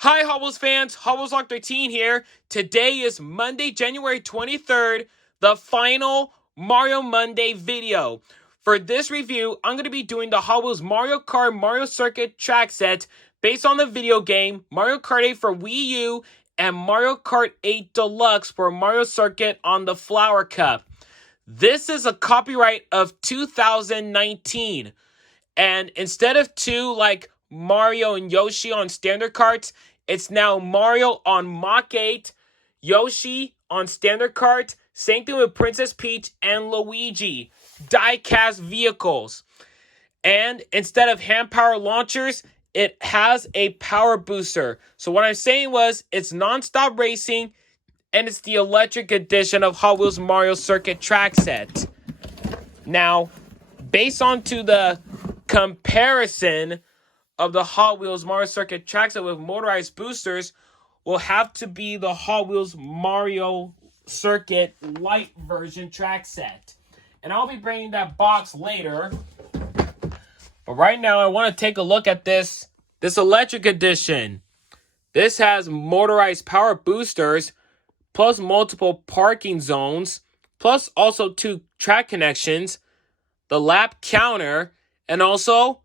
Hi Hot Wheels fans, Hot Wheels Lock 13 here. Today is Monday, January 23rd, the final Mario Monday video. For this review, I'm going to be doing the Hot Wheels Mario Kart Mario Circuit track set based on the video game Mario Kart 8 for Wii U and Mario Kart 8 Deluxe for Mario Circuit on the Flower Cup. This is a copyright of 2019. And instead of two like Mario and Yoshi on standard carts, it's now Mario on Mach 8, Yoshi on standard carts, same thing with Princess Peach and Luigi, die-cast vehicles. And instead of hand power launchers, it has a power booster. So what I'm saying was, it's non-stop racing, and it's the electric edition of Hot Wheels Mario Circuit track set. Now, based onto the comparison of the Hot Wheels Mario Circuit track set with motorized boosters, will have to be the Hot Wheels Mario Circuit Lite version track set. And I'll be bringing that box later. But right now, I want to take a look at this electric edition. This has motorized power boosters, plus multiple parking zones, plus also 2 track connections, the lap counter, and also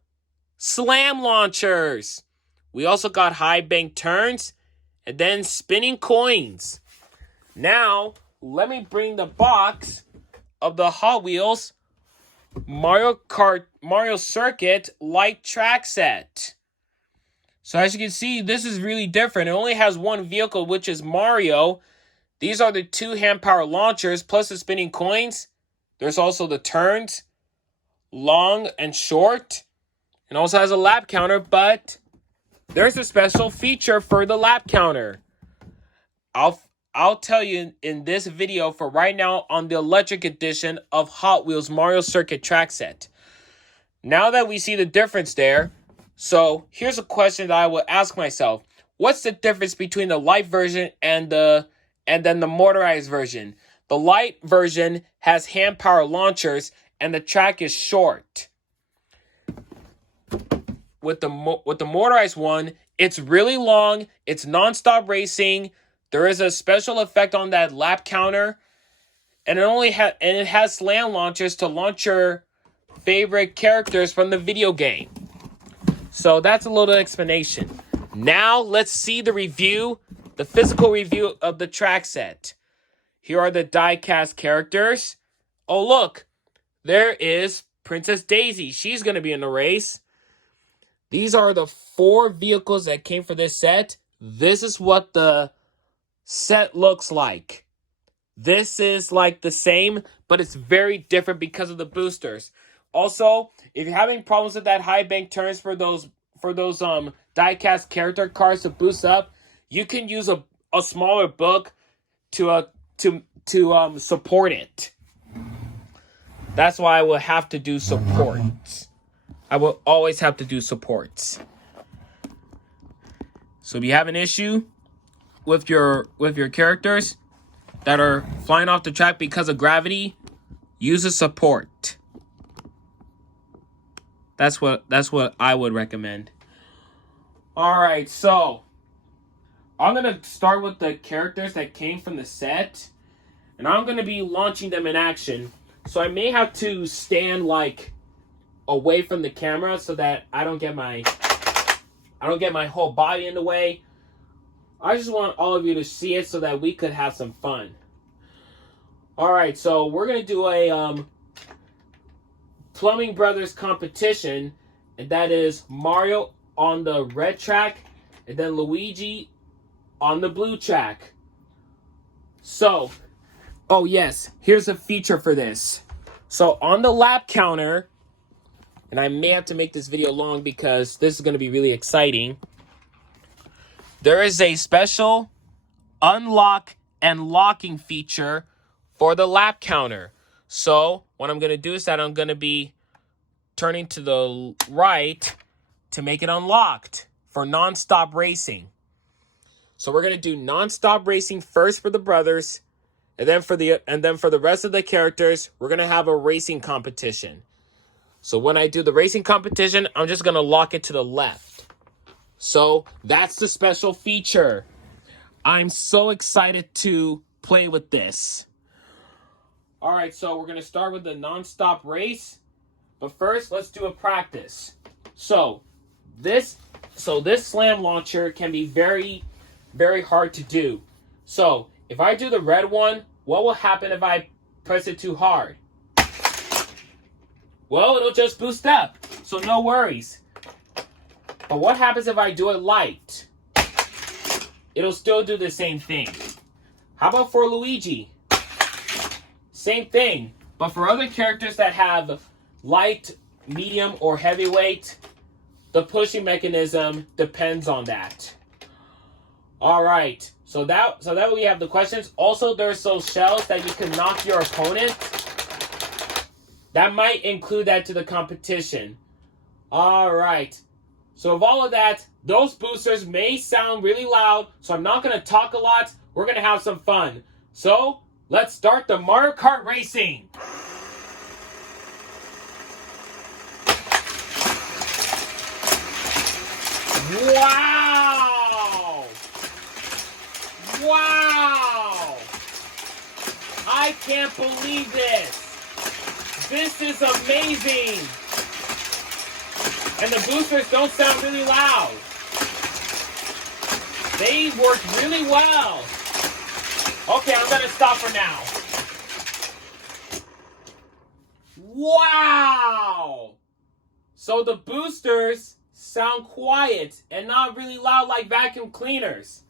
slam launchers. We also got high bank turns and then spinning coins. Now, let me bring the box of the Hot Wheels Mario Kart Mario Circuit Lite track set. So as you can see, this is really different. It only has one vehicle, which is Mario. These are the 2 hand power launchers plus the spinning coins. There's also the turns, long and short. It also has a lap counter, but there's a special feature for the lap counter. I'll tell you in this video for right now on the electric edition of Hot Wheels Mario Circuit track set. Now that we see the difference there, so here's a question that I will ask myself. What's the difference between the Lite version and then the motorized version? The Lite version has hand power launchers and the track is short. With the motorized one, it's really long, it's non-stop racing. There is a special effect on that lap counter, and it has slam launchers to launch your favorite characters from the video game. So that's a little explanation. Now let's see the review, the physical review of the track set. Here are the die-cast characters. Oh look, there is Princess Daisy. She's going to be in the race. These are the 4 vehicles that came for this set. This is what the set looks like. This is like the same, but it's very different because of the boosters. Also, if you're having problems with that high bank turns for those die-cast character cards to boost up, you can use a smaller book to support it. That's why I will have to do supports. I will always have to do supports. So if you have an issue with your characters that are flying off the track because of gravity, use a support. That's what I would recommend. All right, so I'm going to start with the characters that came from the set, and I'm going to be launching them in action. So I may have to stand like away from the camera so that I don't get my whole body in the way. I just want all of you to see it so that we could have some fun. All right, so we're going to do a Plumbing Brothers competition, and that is Mario on the red track and then Luigi on the blue track. So, oh yes, here's a feature for this. So on the lap counter, and I may have to make this video long because this is going to be really exciting, there is a special unlock and locking feature for the lap counter. So what I'm going to do is that I'm going to be turning to the right to make it unlocked for non-stop racing. So we're going to do non-stop racing first for the brothers, and then for the rest of the characters, we're going to have a racing competition. So when I do the racing competition, I'm just going to lock it to the left. So that's the special feature. I'm so excited to play with this. All right, so we're going to start with the non-stop race. But first, let's do a practice. So this slam launcher can be very, very hard to do. So if I do the red one, what will happen if I press it too hard? Well, it'll just boost up, so no worries. But what happens if I do it light? It'll still do the same thing. How about for Luigi? Same thing, but for other characters that have light, medium, or heavyweight, the pushing mechanism depends on that. All right, so that we have the questions. Also, there's those shells that you can knock your opponent. That might include that to the competition. All right. So of all of that, those boosters may sound really loud, so I'm not going to talk a lot. We're going to have some fun. So let's start the Mario Kart racing. Wow! Wow! I can't believe this. This is amazing. And the boosters don't sound really loud. They work really well. Okay, I'm going to stop for now. Wow! So the boosters sound quiet and not really loud like vacuum cleaners.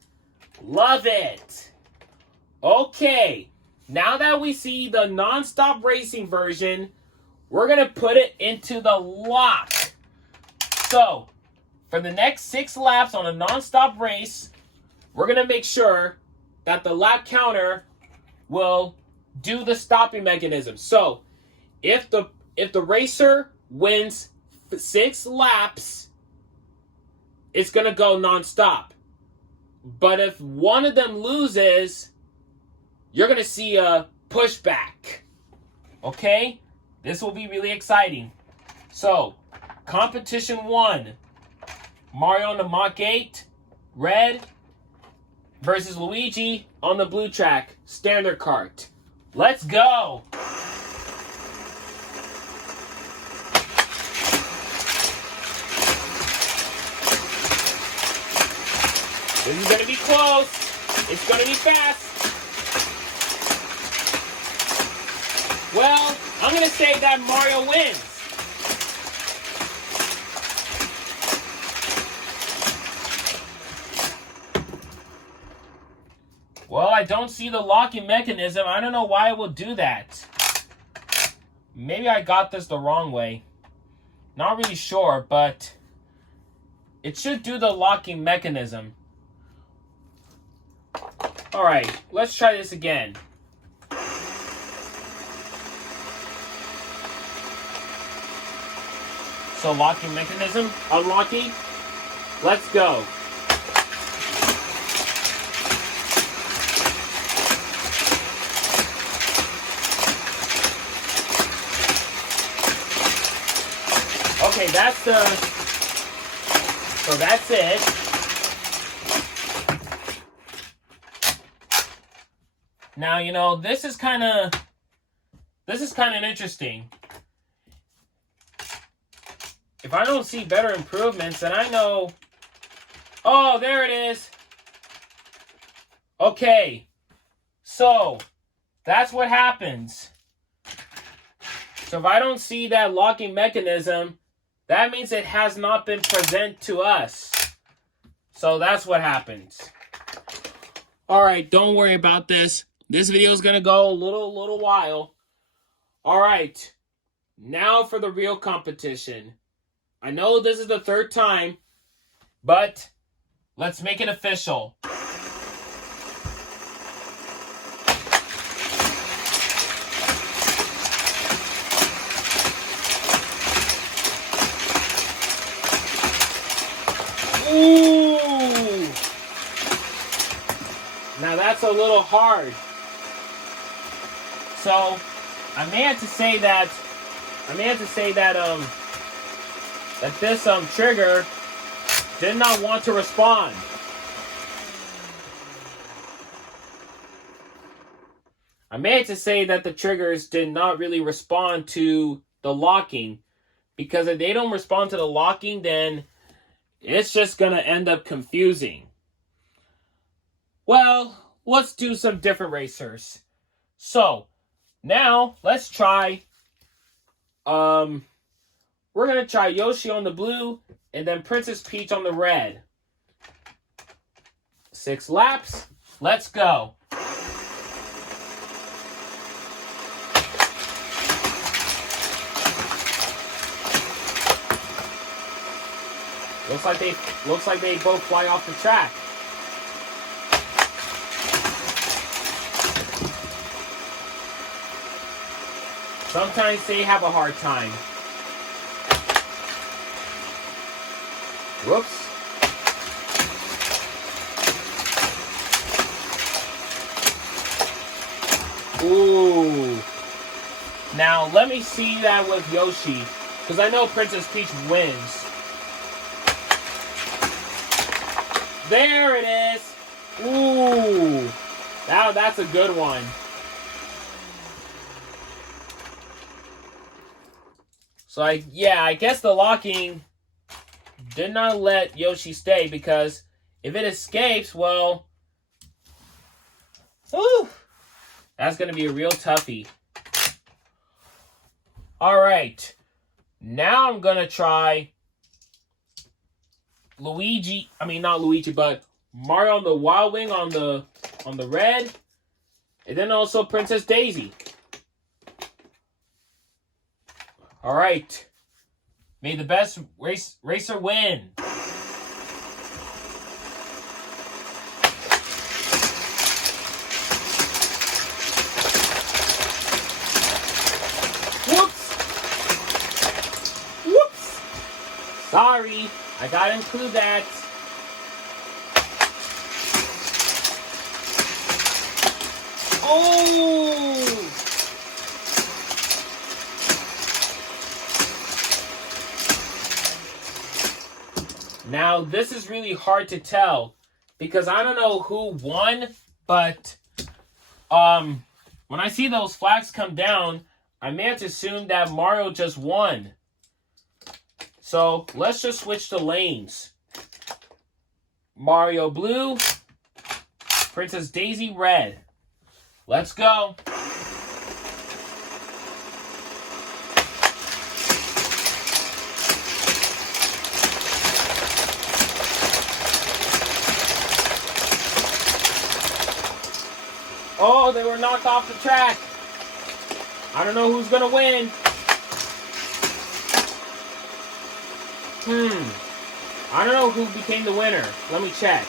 Love it. Okay, now that we see the non-stop racing version, we're going to put it into the lock. So, for the next 6 laps on a non-stop race, we're going to make sure that the lap counter will do the stopping mechanism. So, if the racer wins 6 laps, it's going to go non-stop. But if one of them loses, you're going to see a pushback. Okay? This will be really exciting. So, Competition 1, Mario on the Mach 8, red, versus Luigi on the blue track, standard kart. Let's go! This is going to be close. It's going to be fast. Well, I'm going to say that Mario wins. Well, I don't see the locking mechanism. I don't know why it will do that. Maybe I got this the wrong way. Not really sure, but it should do the locking mechanism. Alright, let's try this again. So locking mechanism, unlocking. Let's go. Okay, that's it. Now, you know, this is kind of interesting. If I don't see better improvements, then I know... Oh, there it is. Okay. So, that's what happens. So if I don't see that locking mechanism, that means it has not been present to us. So that's what happens. Alright, don't worry about this. This video is going to go a little while. Alright, now for the real competition. I know this is the 3rd time, but let's make it official. Ooh! Now that's a little hard. So, I may have to say that that this trigger did not want to respond. I meant to say that the triggers did not really respond to the locking, because if they don't respond to the locking, then it's just going to end up confusing. Well, let's do some different racers. So, now let's try, we're going to try Yoshi on the blue and then Princess Peach on the red. 6 laps. Let's go. Looks like they both fly off the track. Sometimes they have a hard time. Whoops. Ooh. Now, let me see that with Yoshi, because I know Princess Peach wins. There it is. Ooh. That's a good one. So, I guess the locking did not let Yoshi stay, because if it escapes, well, whew, that's going to be a real toughie. All right. Now I'm going to try not Luigi, but Mario on the Wild Wing on the red, and then also Princess Daisy. All right. May the best racer win. Whoops. Sorry. I gotta include that. Oh! Now, this is really hard to tell, because I don't know who won, but when I see those flags come down, I may have to assume that Mario just won. So, let's just switch the lanes. Mario blue, Princess Daisy red. Let's go. Oh, they were knocked off the track. I don't know who's gonna win. I don't know who became the winner. Let me check.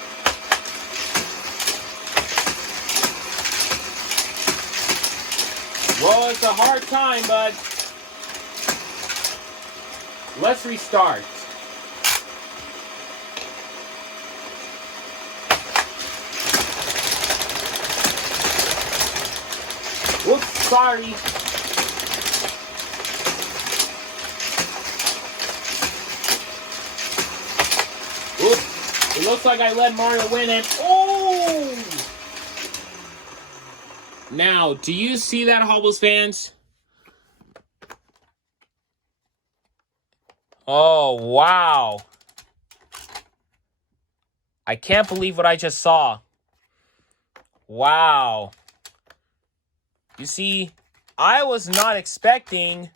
Well, it's a hard time, but let's restart. Whoops, sorry. Oops, it looks like I let Mario win and oh! Now, do you see that, Hobbles fans? Oh, wow. I can't believe what I just saw. Wow. You see, I was not expecting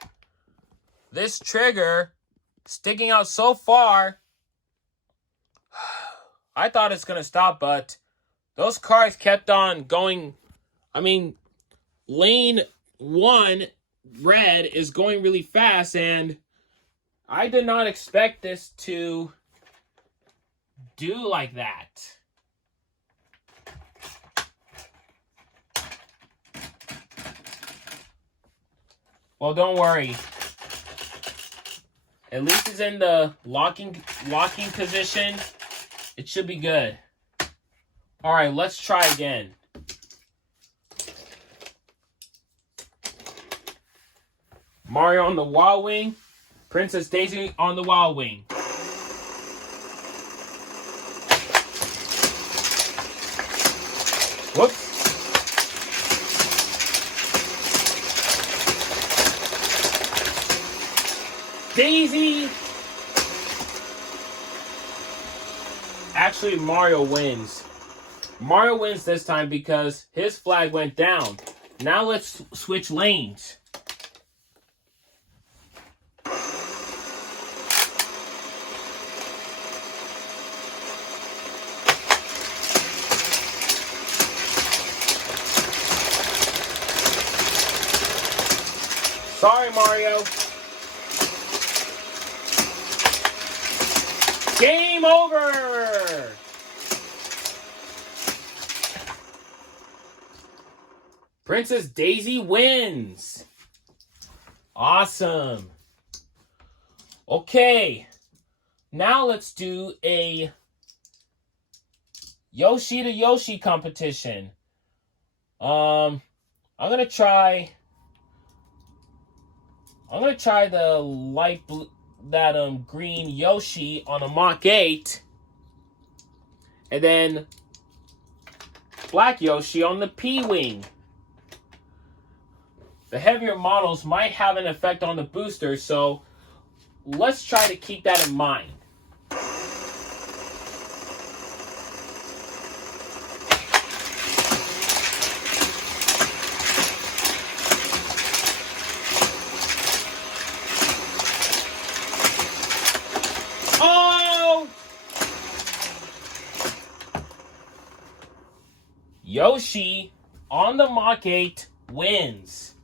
this trigger sticking out so far. I thought it's going to stop, but those cars kept on going. I mean, lane 1, red, is going really fast, and I did not expect this to do like that. Well, don't worry. At least it's in the locking position. It should be good. All right, let's try again. Mario on the Wild Wing. Princess Daisy on the Wild Wing. Whoops. Daisy. Actually, Mario wins. Mario wins this time because his flag went down. Now let's switch lanes. Sorry, Mario. Game over! Princess Daisy wins. Awesome. Okay. Now let's do a Yoshi to Yoshi competition. I'm gonna try the light blue, that green Yoshi on a Mach 8, and then black Yoshi on the P-Wing. The heavier models might have an effect on the booster, so let's try to keep that in mind. Oh! Yoshi on the Mach 8 wins.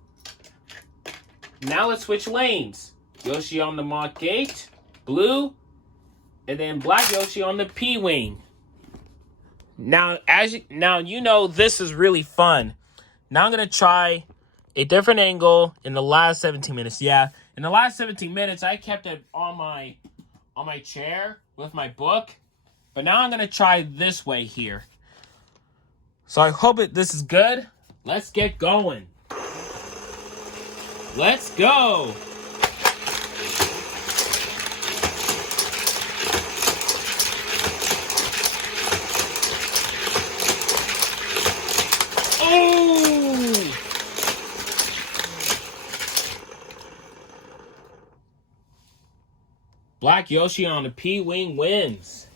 Now let's switch lanes. Yoshi on the Mach 8, blue, and then black Yoshi on the P-Wing. Now, you know this is really fun. Now I'm gonna try a different angle in the last 17 minutes. Yeah, in the last 17 minutes I kept it on my chair with my book, but now I'm gonna try this way here. So I hope this is good. Let's get going. Let's go! Oh! Black Yoshi on the P-Wing wins.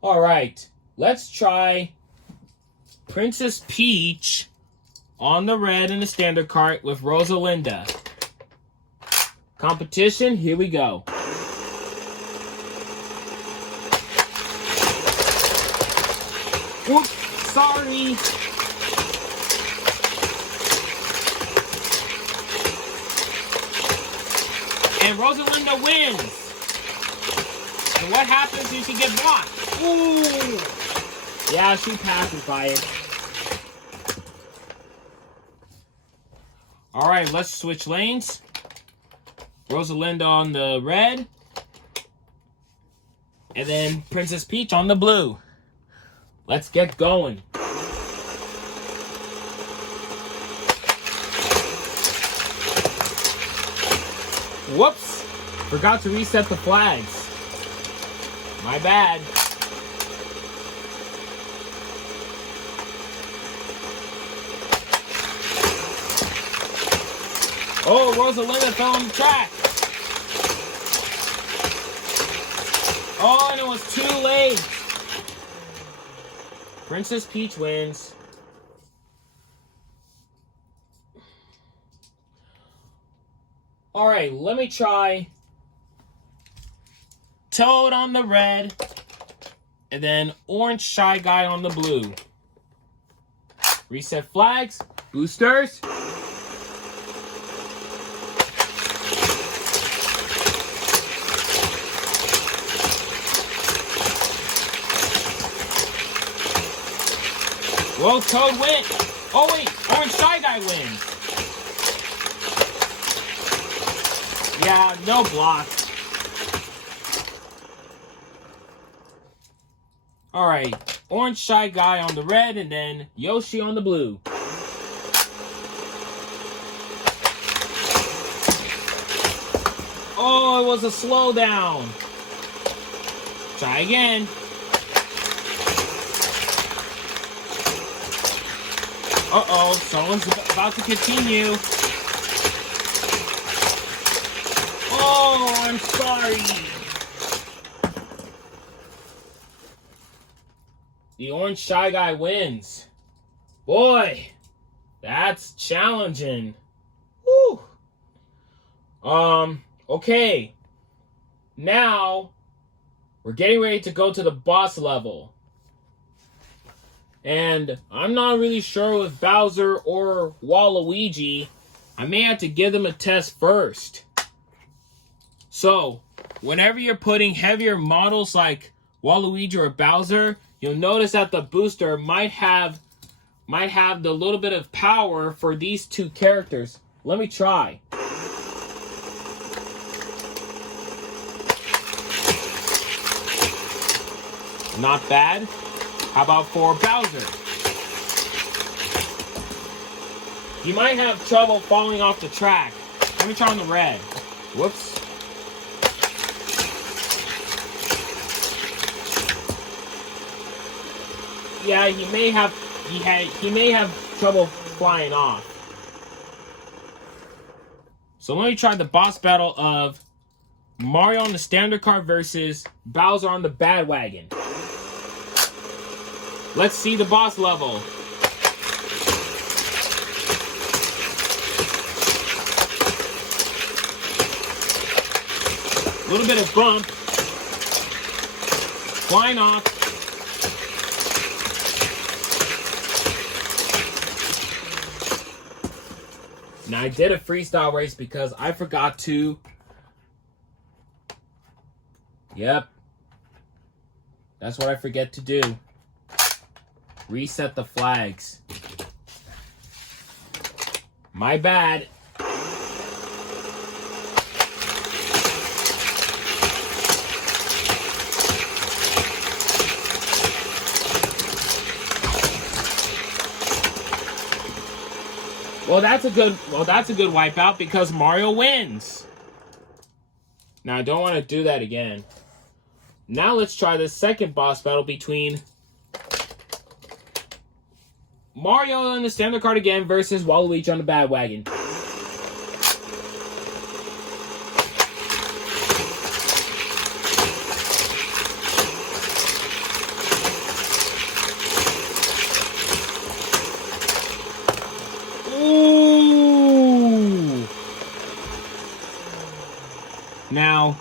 Alright, let's try Princess Peach on the red in the standard cart with Rosalinda. Competition, here we go. Oops, sorry. And Rosalinda wins. And what happens if she gets blocked? Ooh. Yeah, she passes by it. Alright, let's switch lanes. Rosalinda on the red. And then Princess Peach on the blue. Let's get going. Whoops! Forgot to reset the flags. My bad. Oh, Rosalinda fell on the track. Oh, and it was too late. Princess Peach wins. Alright, let me try Toad on the red, and then Orange Shy Guy on the blue. Reset flags, boosters. Well, Toad wins. Oh wait, Orange Shy Guy wins. Yeah, no block. Alright, Orange Shy Guy on the red, and then Yoshi on the blue. Oh, it was a slowdown. Try again. Uh-oh, someone's about to continue. Oh, I'm sorry. The orange shy guy wins. Boy, that's challenging. Woo. Okay. Now, we're getting ready to go to the boss level. And I'm not really sure with Bowser or Waluigi. I may have to give them a test first. So, whenever you're putting heavier models like Waluigi or Bowser, you'll notice that the booster might have the little bit of power for these two characters. Let me try. Not bad. How about for Bowser? You might have trouble falling off the track. Let me try on the red. Whoops. Yeah, he may have trouble flying off. So let me try the boss battle of Mario on the standard cart versus Bowser on the bad wagon. Let's see the boss level. A little bit of bump. Flying off. Now I did a freestyle race because I forgot to. Yep. That's what I forget to do. Reset the flags. My bad. Well, that's a good wipeout because Mario wins. Now I don't want to do that again. Now let's try the second boss battle between Mario on the standard cart again versus Waluigi on the bad wagon. Ooh! Now,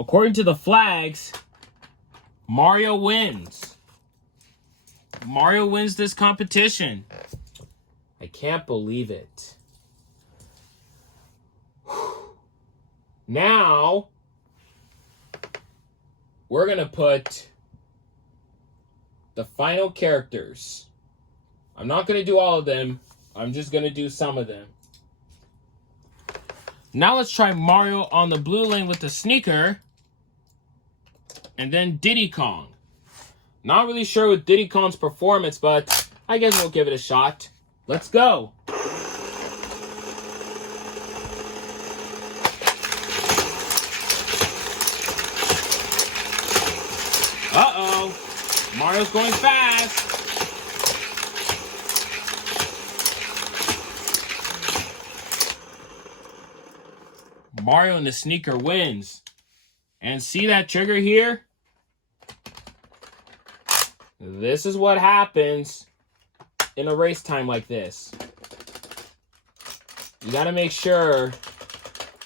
according to the flags, Mario wins. Mario wins this competition. I can't believe it. Now, we're going to put the final characters. I'm not going to do all of them. I'm just going to do some of them. Now let's try Mario on the blue lane with the sneaker. And then Diddy Kong. Not really sure with Diddy Kong's performance, but I guess we'll give it a shot. Let's go. Uh-oh. Mario's going fast. Mario in the sneaker wins. And see that trigger here? This is what happens in a race time like this. You gotta make sure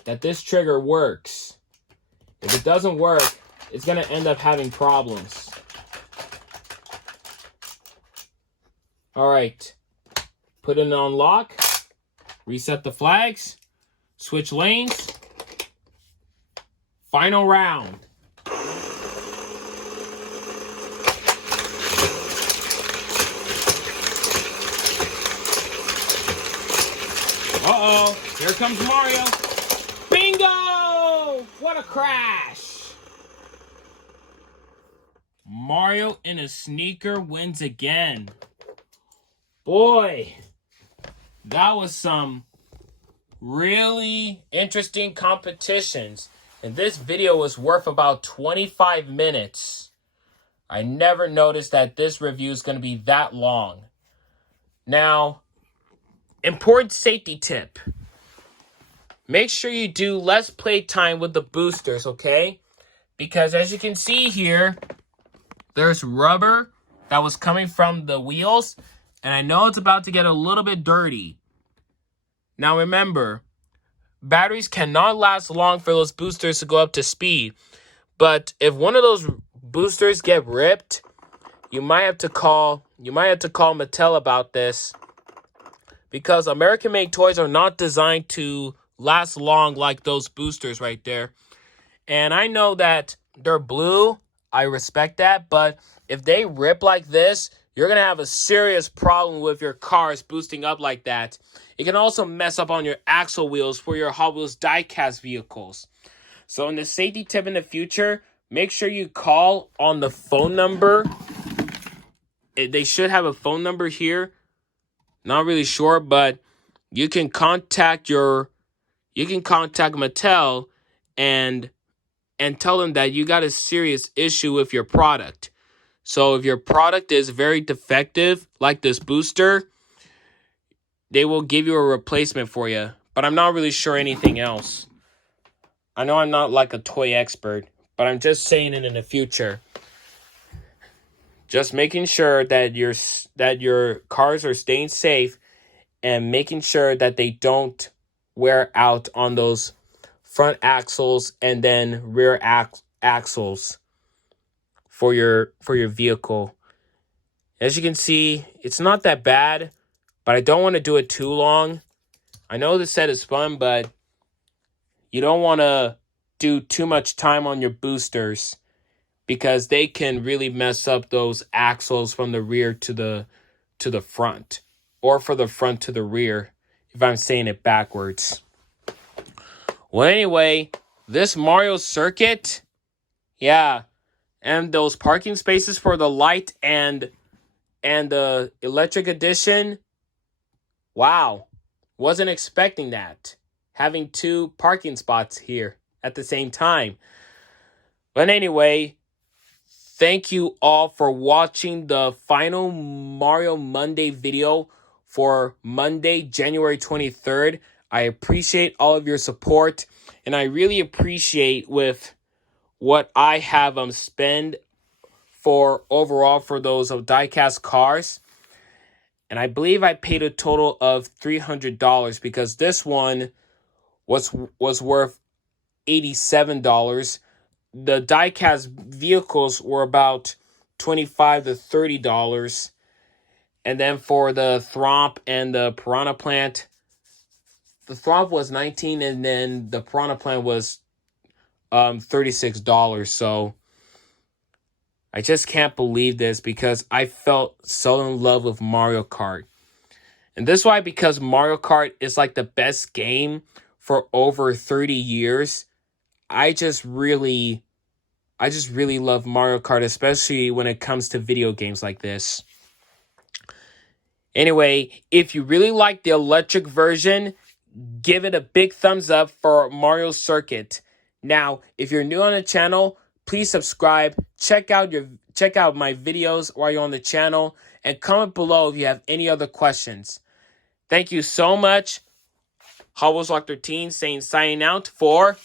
that this trigger works. If it doesn't work, it's gonna end up having problems. Alright. Put it on lock. Reset the flags. Switch lanes. Final round. Uh-oh, here comes Mario. Bingo! What a crash. Mario in a sneaker wins again. Boy, that was some really interesting competitions. And this video was worth about 25 minutes. I never noticed that this review is going to be that long. Now, important safety tip. Make sure you do less play time with the boosters, okay? Because as you can see here, there's rubber that was coming from the wheels, and I know it's about to get a little bit dirty. Now remember, batteries cannot last long for those boosters to go up to speed. But if one of those boosters get ripped, you might have to call Mattel about this, because American-made toys are not designed to last long like those boosters right there. And I know that they're blue. I respect that. But if they rip like this, you're going to have a serious problem with your cars boosting up like that. It can also mess up on your axle wheels for your Hot Wheels die-cast vehicles. So in the safety tip in the future, make sure you call on the phone number. They should have a phone number here. Not really sure, but you can contact Mattel and tell them that you got a serious issue with your product. So if your product is very defective, like this booster, they will give you a replacement for you. But I'm not really sure anything else. I know I'm not like a toy expert, but I'm just saying it in the future. Just making sure that your cars are staying safe and making sure that they don't wear out on those front axles and then rear axles for your vehicle. As you can see, it's not that bad, but I don't want to do it too long. I know the set is fun, but you don't want to do too much time on your boosters, because they can really mess up those axles from the rear to the front, or from the front to the rear, if I'm saying it backwards. Well, anyway, this Mario circuit, yeah, and those parking spaces for the light and the electric edition, wow, wasn't expecting that. Having 2 parking spots here at the same time. But anyway, thank you all for watching the final Mario Monday video for Monday, January 23rd. I appreciate all of your support, and I really appreciate with what I have spend for overall for those die-cast cars. And I believe I paid a total of $300, because this one was worth $87. The die-cast vehicles were about $25 to $30. And then for the Thwomp and the Piranha Plant, the Thwomp was $19, and then the Piranha Plant was $36. So I just can't believe this, because I felt so in love with Mario Kart. And this is why, because Mario Kart is like the best game for over 30 years. I just really love Mario Kart, especially when it comes to video games like this. Anyway, if you really like the electric version, give it a big thumbs up for Mario Circuit. Now, if you're new on the channel, please subscribe. Check out my videos while you're on the channel, and comment below if you have any other questions. Thank you so much. Hot Wheels Lock 13 signing out for